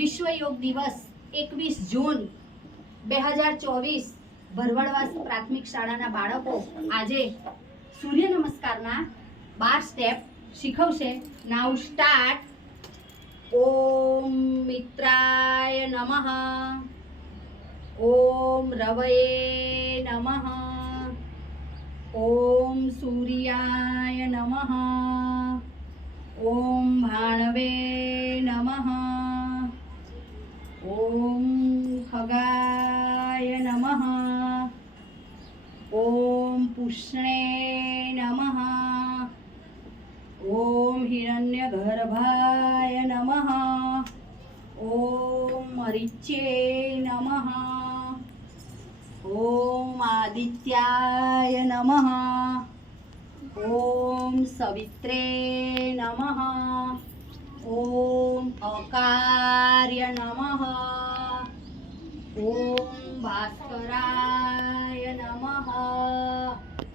વિશ્વ યોગ દિવસ 21 જૂન 2024 ભરવાડવાસ પ્રાથમિક શાળાના બાળકો આજે સૂર્ય નમસ્કારના 12 સ્ટેપ શીખવશે. નાઉ સ્ટાર્ટ. ઓમ મિત્રાય નમઃ, ઓમ રવયે નમઃ, ઓમ સૂર્યાય નમઃ, ઓમ ભાણવે નમઃ, ઓમ ખગાય નમઃ, ઓમ પુષ્ણે નમઃ, ઓમ હિરણ્યગર્ભાય નમઃ, ઓમ મરીચ્યે નમઃ, ઓમ આદિત્યાય નમઃ, ઓમ સવિત્રે નમઃ, ઓમ અકાર્ય નમઃ, ઓમ ભાસ્કરાય